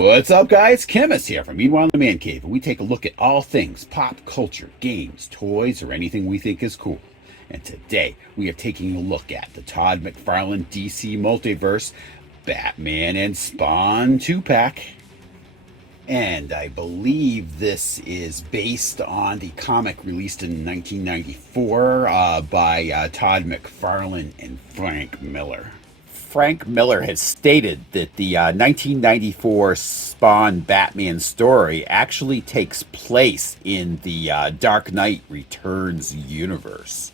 What's up, guys? Chemist here from Meanwhile in the Man Cave, and we take a look at all things pop culture, games, toys, or anything we think is cool. And today we are taking a look at the Todd McFarlane DC Multiverse Batman and Spawn 2-pack. And I believe this is based on the comic released in 1994 by Todd McFarlane and Frank Miller. Frank Miller has stated that the 1994 Spawn Batman story actually takes place in the Dark Knight Returns universe.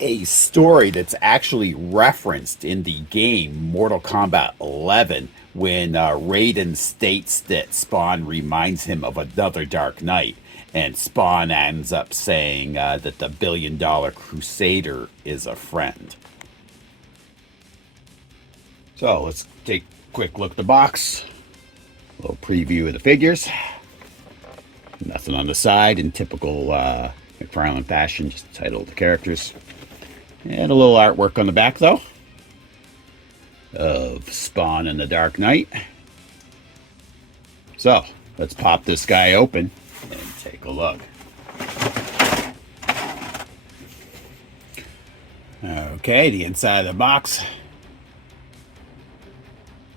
A story that's actually referenced in the game Mortal Kombat 11 when Raiden states that Spawn reminds him of another Dark Knight, and Spawn ends up saying that the $1 billion Crusader is a friend. So let's take a quick look at the box. A little preview of the figures. Nothing on the side in typical McFarlane fashion, just the title of the characters. And a little artwork on the back, though, of Spawn and the Dark Knight. So let's pop this guy open and take a look. Okay, the inside of the box.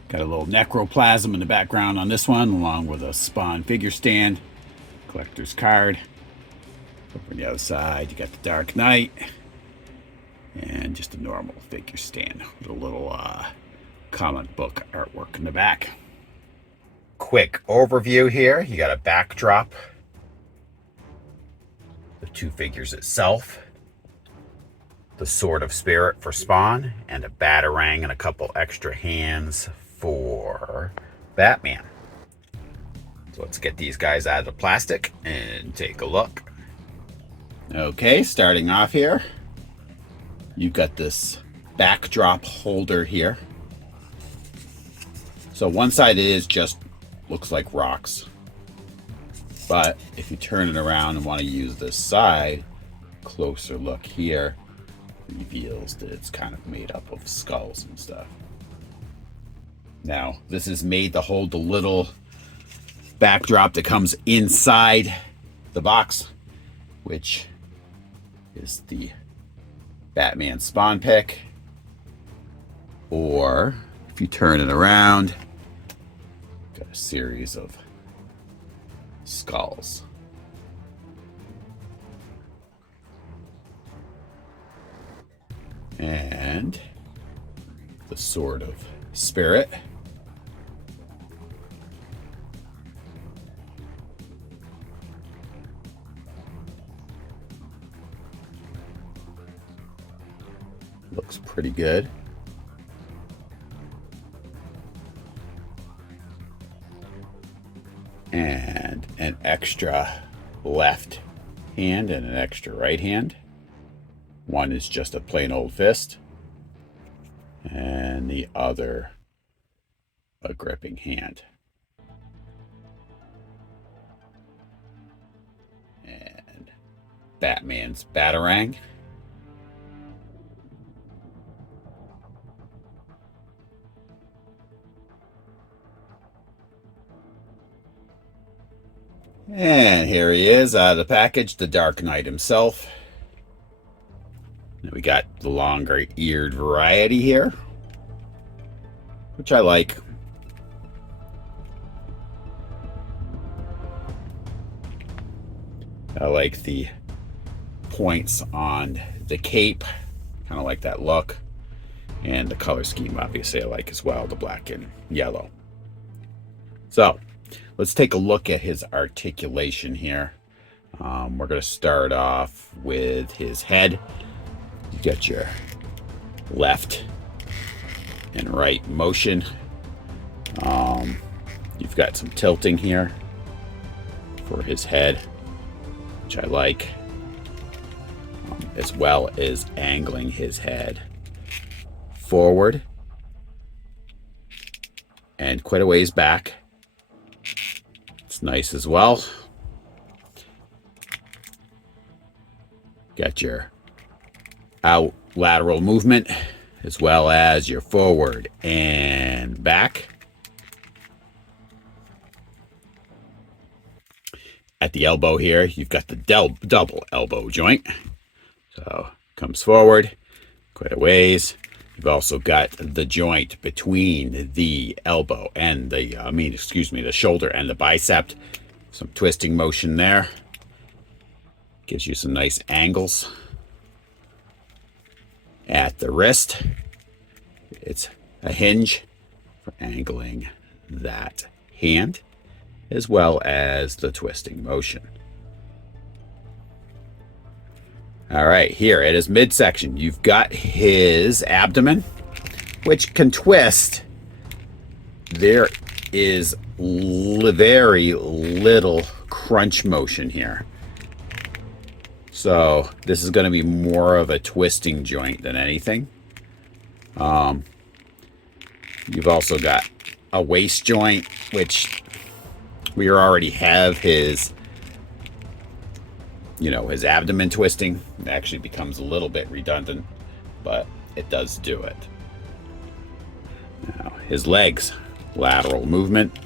Got a little necroplasm in the background on this one, along with a Spawn figure stand, collector's card. Over on the other side, you got the Dark Knight, and just a normal figure stand with a little comic book artwork in the back. Quick overview here. You got a backdrop, the two figures itself, the Sword of Spirit for Spawn, and a Batarang and a couple extra hands for Batman. So let's get these guys out of the plastic and take a look. Okay, starting off here, you've got this backdrop holder here. So one side is just looks like rocks, but if you turn it around and want to use this side, closer look here reveals that it's kind of made up of skulls and stuff. Now, this is made to hold the little backdrop that comes inside the box, which is the Batman Spawn pick. Or if you turn it around, got a series of skulls. And the Sword of Spirit. Looks pretty good. And an extra left hand and an extra right hand. One is just a plain old fist, and the other a gripping hand. And Batman's Batarang. And here he is out of the package, the Dark Knight himself. And we got the longer eared variety here, which I like. I like the points on the cape, kind of like that look. And the color scheme, obviously, I like as well, the black and yellow. So let's take a look at his articulation here. We're going to start off with his head. You got your left and right motion. You've got some tilting here for his head, which I like, as well as angling his head forward and quite a ways back. It's nice as well. Got your out lateral movement as well as your forward and back. At the elbow here, you've got the double elbow joint. So comes forward quite a ways. You've also got the joint between the elbow and the, the shoulder and the bicep. Some twisting motion there. Gives you some nice angles. At the wrist, it's a hinge for angling that hand, as well as the twisting motion. All right, here at his midsection, you've got his abdomen, which can twist. There is very little crunch motion here. So this is going to be more of a twisting joint than anything. You've also got a waist joint, which we already have his, his abdomen twisting. It actually becomes a little bit redundant, but it does do it. Now, his legs, lateral movement.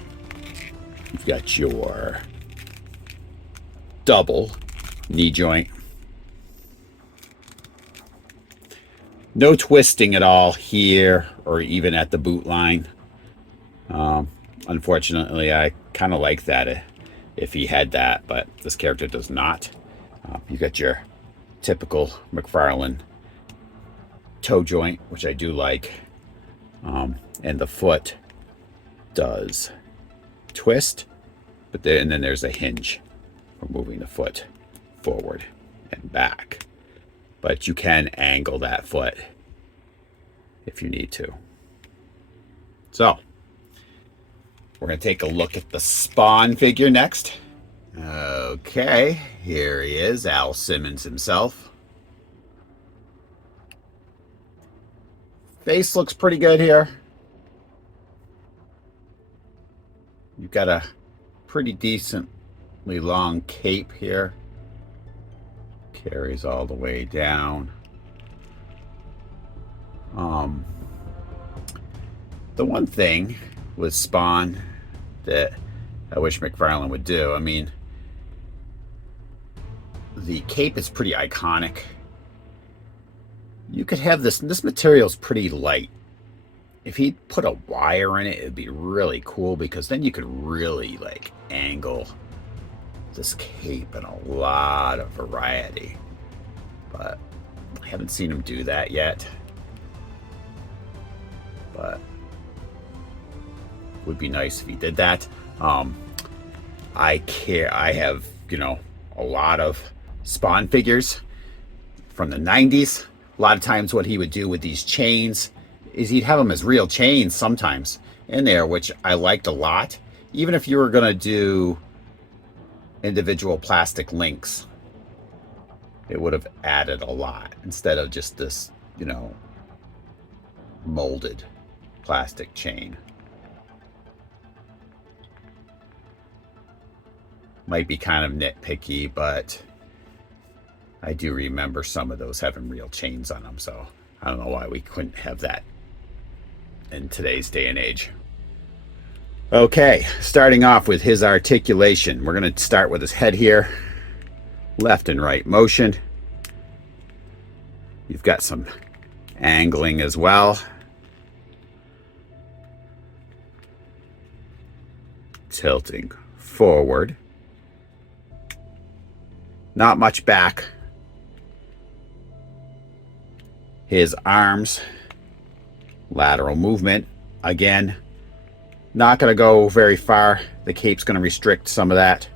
You've got your double knee joint. No twisting at all here or even at the boot line. Unfortunately, I kind of like that if he had that, but this character does not. You got your typical McFarlane toe joint, which I do like. And the foot does twist, and then there's a hinge for moving the foot forward and back. But you can angle that foot if you need to. So, we're going to take a look at the Spawn figure next. Okay, here he is, Al Simmons himself. Face looks pretty good here. You've got a pretty decently long cape here. Carries all the way down. The one thing with Spawn that I wish McFarlane would do, the cape is pretty iconic. You could have this material's pretty light. If he put a wire in it, it'd be really cool, because then you could really angle this cape in a lot of variety. But I haven't seen him do that yet. But it would be nice if he did that. I have, a lot of Spawn figures from the 90s. A lot of times what he would do with these chains is he'd have them as real chains sometimes in there, which I liked a lot. Even if you were going to do individual plastic links, it would have added a lot instead of just this, molded plastic chain. Might be kind of nitpicky, but I do remember some of those having real chains on them, so I don't know why we couldn't have that in today's day and age. Okay, starting off with his articulation. We're going to start with his head here. Left and right motion. You've got some angling as well. Tilting forward. Not much back. His arms, lateral movement. Again, not going to go very far. The cape's going to restrict some of that,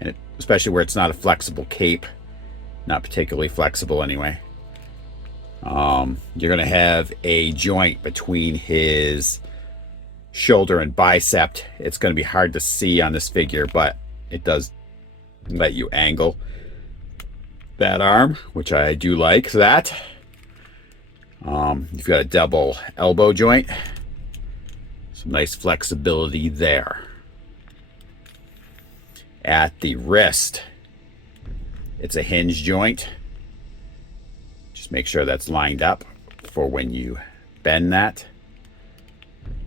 and especially where it's not a flexible cape. Not particularly flexible anyway. You're going to have a joint between his shoulder and bicep. It's going to be hard to see on this figure, but it does let you angle that arm, which I do like that. You've got a double elbow joint. Some nice flexibility there. At the wrist, it's a hinge joint. Just make sure that's lined up for when you bend that.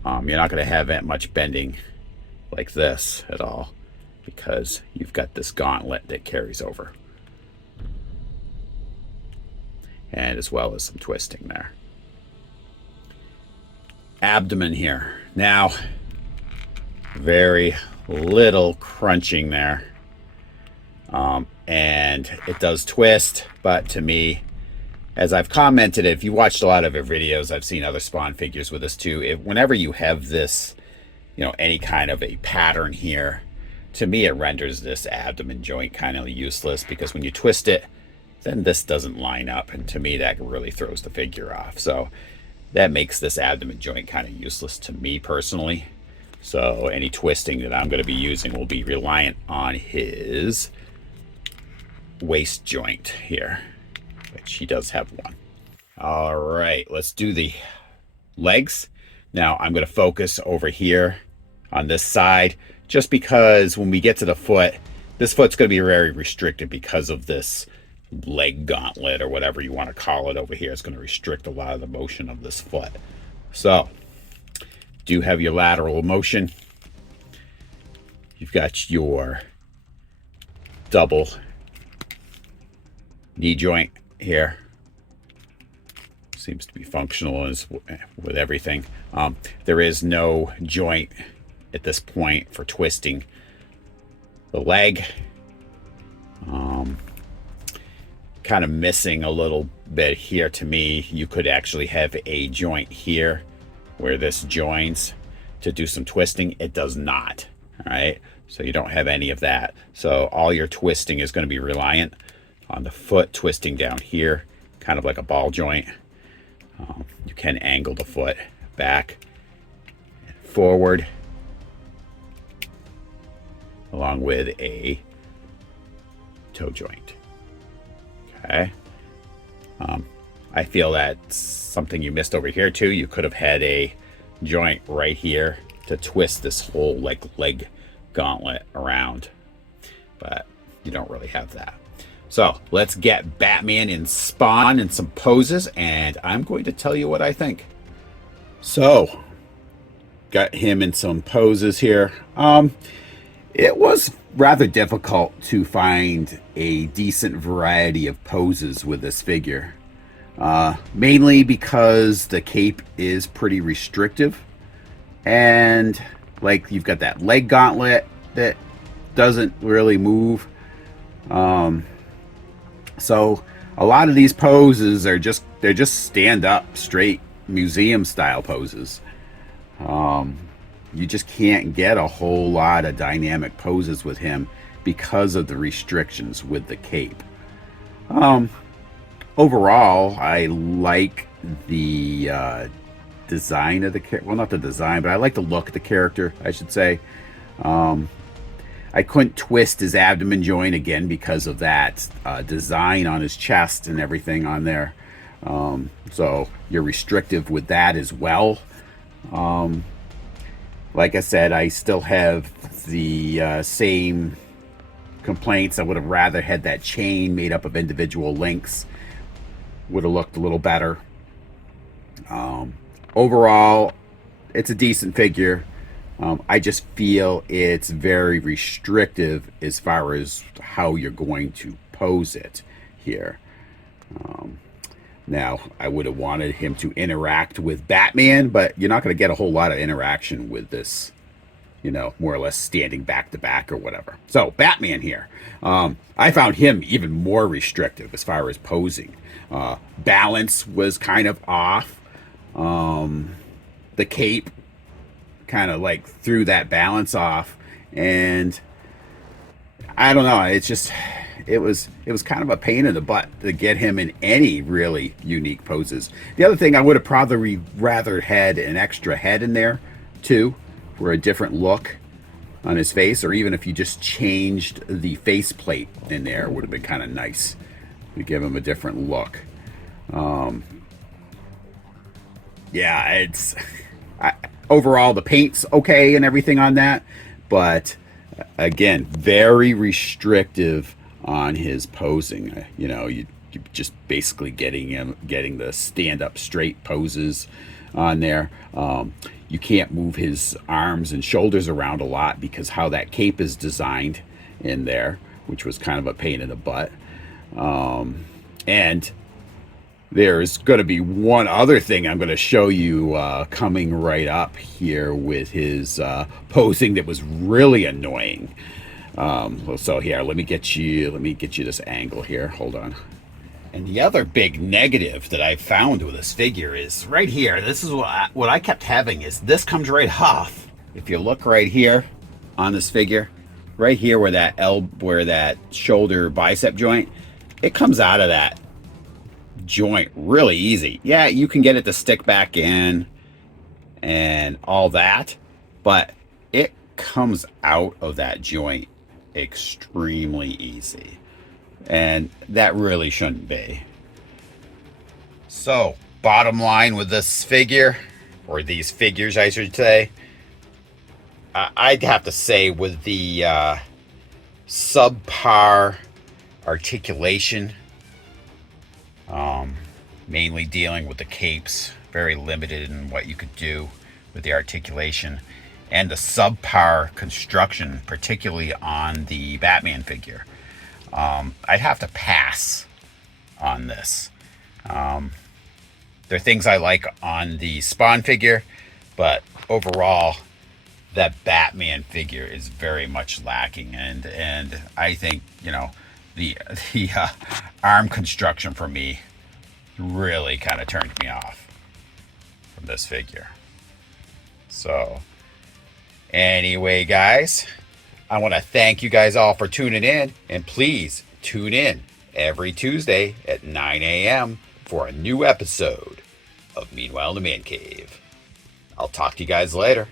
You're not going to have that much bending like this at all. because you've got this gauntlet that carries over, and as well as some twisting there. Abdomen here. Now, very little crunching there. And it does twist, but to me, as I've commented, if you watched a lot of our videos, I've seen other Spawn figures with this too. Whenever you have this, any kind of a pattern here, to me, it renders this abdomen joint kind of useless, because when you twist it, then this doesn't line up. And to me, that really throws the figure off. So that makes this abdomen joint kind of useless to me personally. So any twisting that I'm going to be using will be reliant on his waist joint here, which he does have one. All right, let's do the legs. Now I'm going to focus over here on this side, just because when we get to the foot, this foot's going to be very restricted because of this leg gauntlet, or whatever you want to call it over here. It's going to restrict a lot of the motion of this foot. So do have your lateral motion. You've got your double knee joint here. Seems to be functional as with everything. There is no joint at this point for twisting the leg. Kind of missing a little bit here to me. You could actually have a joint here where this joins to do some twisting. It does not. All right, so you don't have any of that. So all your twisting is going to be reliant on the foot twisting down here, kind of like a ball joint. You can angle the foot back and forward, along with a toe joint. Okay. I feel that's something you missed over here too. You could have had a joint right here to twist this whole leg gauntlet around, but you don't really have that. So let's get Batman in Spawn in some poses, and I'm going to tell you what I think. So got him in some poses here. It was rather difficult to find a decent variety of poses with this figure, mainly because the cape is pretty restrictive, and you've got that leg gauntlet that doesn't really move. So a lot of these poses are they're just stand up straight museum style poses. You just can't get a whole lot of dynamic poses with him because of the restrictions with the cape. Overall, I like the design of the character. Well, not the design, but I like the look of the character, I should say. I couldn't twist his abdomen joint again because of that design on his chest and everything on there. So you're restrictive with that as well. Like I said, I still have the same complaints. I would have rather had that chain made up of individual links. Would have looked a little better. Overall, it's a decent figure. I just feel it's very restrictive as far as how you're going to pose it here. Now, I would have wanted him to interact with Batman, but you're not going to get a whole lot of interaction with this, more or less standing back to back or whatever. So, Batman here. I found him even more restrictive as far as posing. Balance was kind of off. The cape kind of threw that balance off, and I don't know, it was kind of a pain in the butt to get him in any really unique poses. The other thing, I would have probably rather had an extra head in there too, for a different look on his face, or even if you just changed the faceplate in there, would have been kind of nice to give him a different look. Yeah, overall the paint's okay and everything on that, but again, very restrictive on his posing. You're just basically getting the stand-up straight poses on there. You can't move his arms and shoulders around a lot because how that cape is designed in there, which was kind of a pain in the butt. And there's going to be one other thing I'm going to show you coming right up here with his posing that was really annoying. So here, let me get you this angle here. Hold on. And the other big negative that I found with this figure is right here. This is what I kept having is this comes right off. If you look right here on this figure, right here where that shoulder bicep joint, it comes out of that joint really easy. Yeah, you can get it to stick back in and all that, but it comes out of that joint extremely easy. And that really shouldn't be. So, bottom line with this figure, or these figures, I should say, I'd have to say with the subpar articulation, mainly dealing with the capes, very limited in what you could do with the articulation, and the subpar construction, particularly on the Batman figure. I'd have to pass on this. There are things I like on the Spawn figure, but overall, that Batman figure is very much lacking, and I think, you know, the arm construction for me really kind of turned me off from this figure. So, anyway, guys, I want to thank you guys all for tuning in, and please tune in every Tuesday at 9 a.m. for a new episode of Meanwhile in the Man Cave. I'll talk to you guys later.